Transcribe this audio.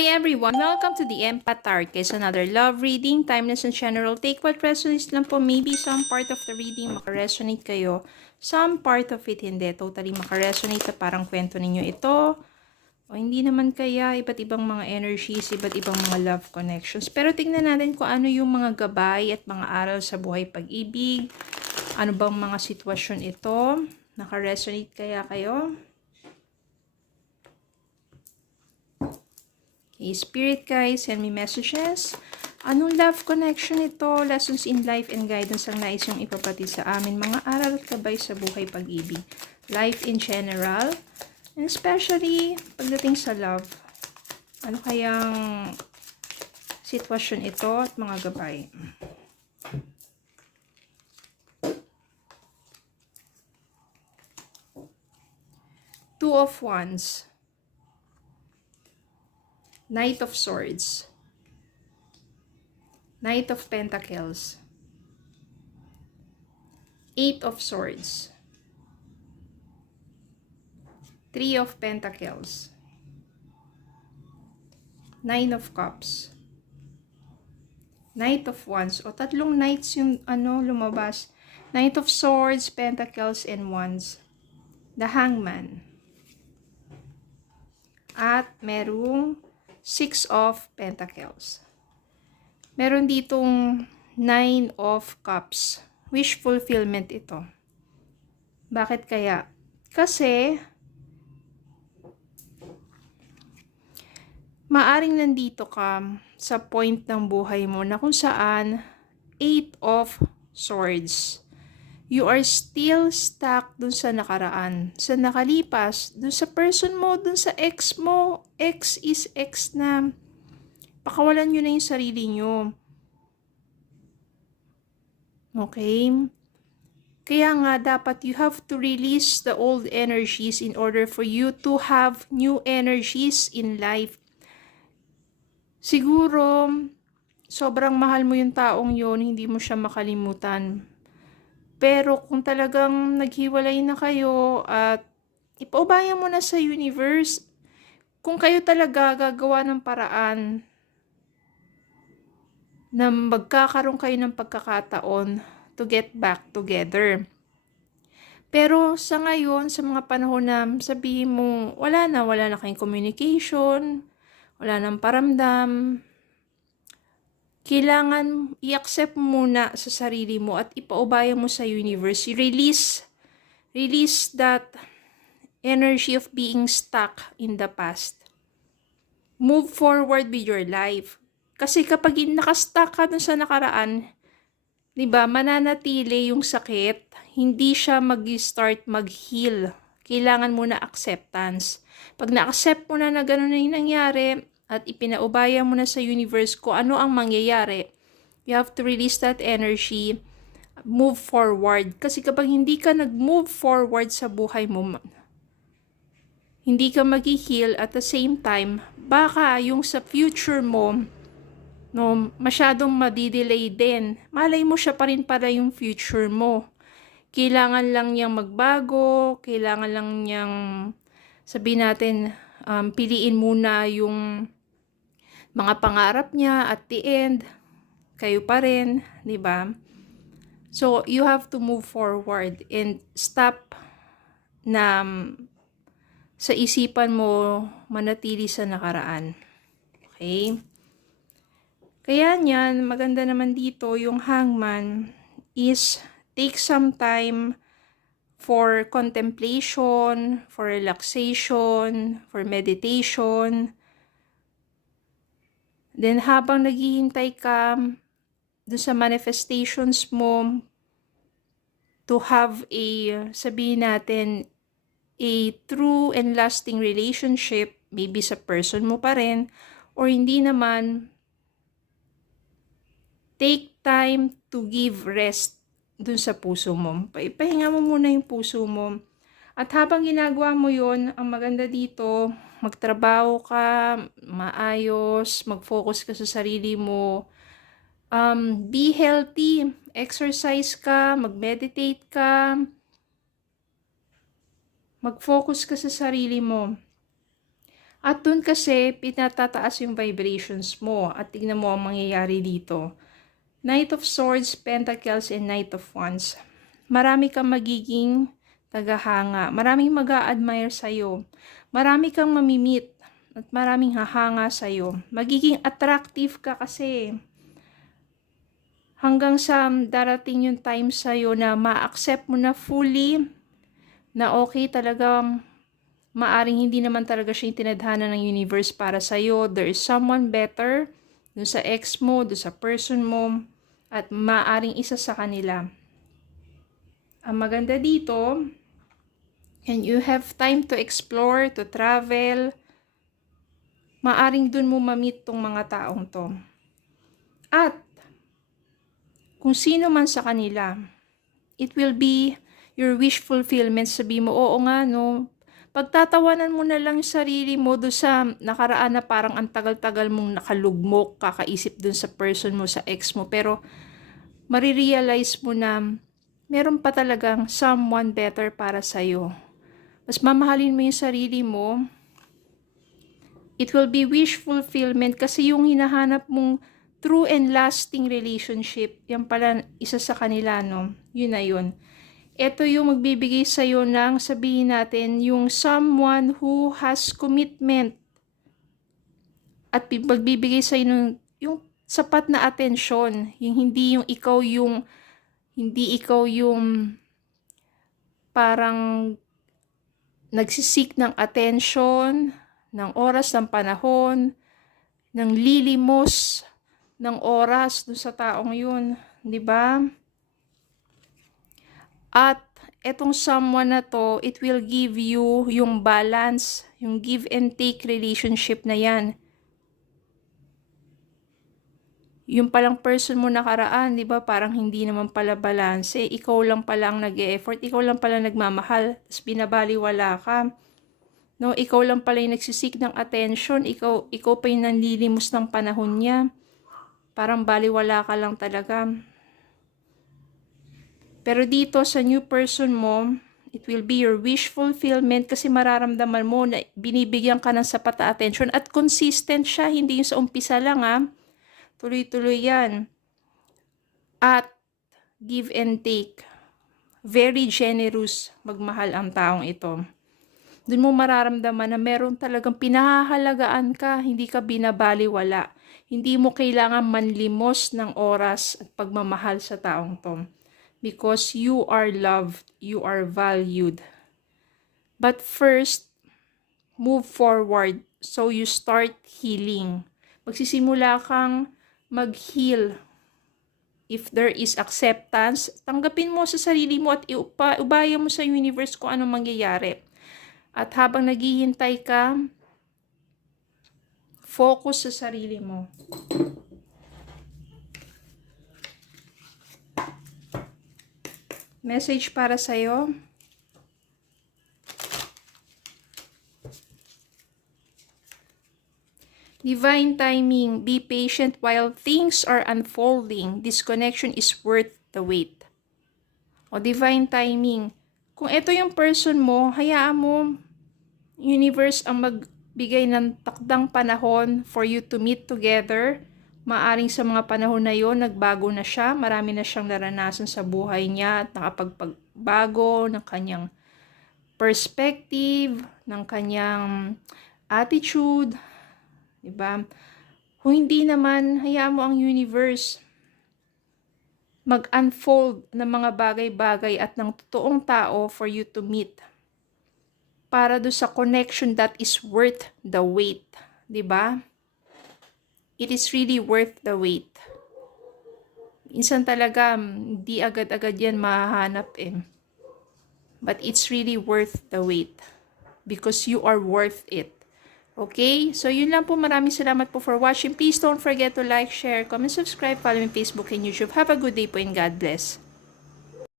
Hi everyone! Welcome to the Empath Tarot Case, another love reading, timeless and general. Take what resonates lang po. Maybe some part of the reading makaresonate kayo. Some part of it hindi. Totally makaresonate na parang kwento ninyo ito. O hindi naman kaya, iba't ibang mga energies, iba't ibang mga love connections. Pero tingnan natin kung ano yung mga gabay at mga aral sa buhay pag-ibig. Ano bang mga sitwasyon ito? Nakaresonate kaya kayo? Okay, Spirit guys, send me messages. Anong love connection ito? Lessons in life and guidance ang nais yung ipapatid sa amin. Mga aral at gabay sa buhay pag-ibig. Life in general. And especially, pagdating sa love. Ano kayang sitwasyon ito at mga gabay? Two of Wands. Knight of Swords. Knight of Pentacles. Eight of Swords. Three of Pentacles. Nine of Cups. Knight of Wands. O tatlong knights yung lumabas. Knight of Swords, Pentacles, and Wands. The Hangman. At merong Six of Pentacles. Meron ditong Nine of Cups. Wish fulfillment ito. Bakit kaya? Kasi maaring nandito ka sa point ng buhay mo na kung saan Eight of Swords. You are still stuck dun sa nakaraan, sa nakalipas, dun sa person mo, dun sa ex mo. Ex is ex na. Pakawalan nyo na yung sarili nyo. Okay? Kaya nga, dapat you have to release the old energies in order for you to have new energies in life. Siguro, sobrang mahal mo yung taong yun, hindi mo siya makalimutan. Pero kung talagang naghiwalay na kayo at ipaubayan mo na sa universe, kung kayo talaga gagawa ng paraan na magkakaroon kayo ng pagkakataon to get back together. Pero sa ngayon, sa mga panahon na sabihin mo, wala na kayong communication, wala nang paramdam, kailangan i-accept muna sa sarili mo at ipaubaya mo sa universe. Release that energy of being stuck in the past. Move forward with your life. Kasi kapag nakastuck ka dun sa nakaraan, diba, mananatili yung sakit, hindi siya mag-start mag-heal. Kailangan muna acceptance. Pag na-accept mo na gano'n na yung nangyari, at ipinaubaya mo na sa universe ko ano ang mangyayari, you have to release that energy, move forward. Kasi kapag hindi ka nag-move forward sa buhay mo, hindi ka mag-heal at the same time, baka yung sa future mo, masyadong madidelay din. Malay mo siya pa rin para yung future mo. Kailangan lang niyang magbago, kailangan lang niyang, sabihin natin, piliin muna yung mga pangarap niya at the end, kayo pa rin, di ba? So, you have to move forward and stop na sa isipan mo manatili sa nakaraan. Okay? Kaya niyan, maganda naman dito, yung Hangman is take some time for contemplation, for relaxation, for meditation. Then, habang naghihintay ka doon sa manifestations mo to have a, sabihin natin, a true and lasting relationship, maybe sa person mo pa rin, or hindi naman, take time to give rest doon sa puso mo. Pahinga mo muna yung puso mo. At habang ginagawa mo yon, ang maganda dito, magtrabaho ka, maayos, mag-focus ka sa sarili mo, be healthy, exercise ka, mag-meditate ka, mag-focus ka sa sarili mo. At dun kasi, pinatataas yung vibrations mo. At tignan mo ang mangyayari dito. Knight of Swords, Pentacles, and Knight of Wands. Marami kang magiging tagahanga. Maraming mag-a-admire sa'yo. Marami kang mamimit. At maraming hahanga sa'yo. Magiging attractive ka kasi. Hanggang sa darating yung time sa'yo na ma-accept mo na fully na okay talaga, maaring hindi naman talaga siya yung tinadhana ng universe para sa'yo. There is someone better dun sa ex mo, dun sa person mo, at maaring isa sa kanila. Ang maganda dito, and you have time to explore, to travel, maaring dun mo ma-meet tong mga taong to. At, kung sino man sa kanila, it will be your wish fulfillment. Sabi mo, oo nga no, pagtatawanan mo na lang yung sarili mo doon sa nakaraan na parang ang tagal-tagal mong nakalugmok, kakaisip doon sa person mo, sa ex mo, pero marirealize mo na meron pa talagang someone better para sa'yo. Mas mamahalin mo yung sarili mo. It will be wish fulfillment kasi yung hinahanap mong true and lasting relationship, yan pala isa sa kanila, no? Yun na yun. Ito yung magbibigay sa'yo ng, sabihin natin, yung someone who has commitment. At magbibigay sa'yo ng yung sapat na atensyon. Yung hindi ikaw yung parang nagsisik ng attention, ng oras, ng panahon, ng lilimos, ng oras dun sa taong yun. 'Di ba? At etong someone na to, it will give you yung balance, yung give and take relationship na yan. Yung palang person mo nakaraan, di ba, parang hindi naman pala balance. Ikaw lang pala ang nag-e-effort, ikaw lang pala nagmamahal, tapos binabaliwala ka. No, ikaw lang pala yung nagsisik ng attention, ikaw pa yung nanlilimos ng panahon niya. Parang baliwala ka lang talaga. Pero dito sa new person mo, it will be your wish fulfillment kasi mararamdaman mo na binibigyan ka ng sapat na attention at consistent siya, hindi yung sa umpisa lang Tuloy-tuloy yan. At give and take. Very generous magmahal ang taong ito. Doon mo mararamdaman na meron talagang pinahahalagaan ka, hindi ka binabaliwala. Hindi mo kailangan manlimos ng oras at pagmamahal sa taong to. Because you are loved, you are valued. But first, move forward so you start healing. Magsisimula kang mag-heal. If there is acceptance, tanggapin mo sa sarili mo at ubaya mo sa universe kung anong mangyayari. At habang naghihintay ka, focus sa sarili mo. Message para sa'yo. Divine timing. Be patient while things are unfolding. This connection is worth the wait. O divine timing. Kung ito yung person mo, hayaan mo universe ang magbigay ng takdang panahon for you to meet together. Maaring sa mga panahon na yon, nagbago na siya. Marami na siyang naranasan sa buhay niya at nakapagbago ng kanyang perspective, ng kanyang attitude. Diba? Kung hindi naman, hayaan mo ang universe mag-unfold ng mga bagay-bagay at ng totoong tao for you to meet. Para do sa connection that is worth the wait. Diba? It is really worth the wait. Minsan talaga, hindi agad-agad yan mahahanap But it's really worth the wait. Because you are worth it. Okay? So, yun lang po. Maraming salamat po for watching. Please don't forget to like, share, comment, subscribe, follow me on Facebook and YouTube. Have a good day po and God bless.